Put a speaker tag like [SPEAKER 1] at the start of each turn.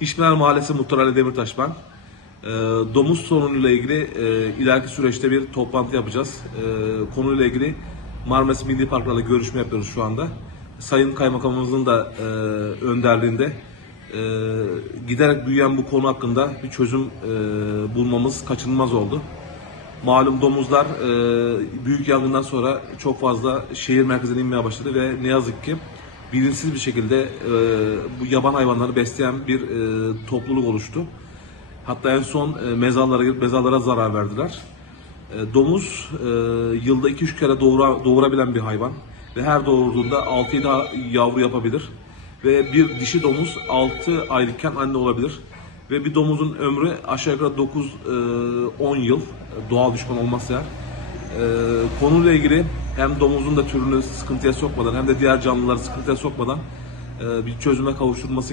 [SPEAKER 1] İşmeler Mahallesi Muhtarı Demirtaş ben. Ee, domuz sorunuyla ilgili e, ileriki süreçte bir toplantı yapacağız. E, konuyla ilgili Marmaris Milli Parklar'la görüşme yapıyoruz şu anda. Sayın Kaymakamımızın da e, önderliğinde e, giderek büyüyen bu konu hakkında bir çözüm e, bulmamız kaçınılmaz oldu. Malum domuzlar e, büyük yangından sonra çok fazla şehir merkezine inmeye başladı ve ne yazık ki bilinçsiz bir şekilde e, bu yaban hayvanları besleyen bir e, topluluk oluştu. Hatta en son e, mezarlara girip mezarlara zarar verdiler. E, domuz e, yılda 2-3 kere doğura, doğurabilen bir hayvan ve her doğurduğunda 6-7 yavru yapabilir. Ve bir dişi domuz 6 aylıkken anne olabilir. Ve bir domuzun ömrü aşağı yukarı 9-10 yıl doğal düşman olmazsa eğer. E, konuyla ilgili hem domuzun da türünü sıkıntıya sokmadan hem de diğer canlıları sıkıntıya sokmadan e, bir çözüme kavuşturulması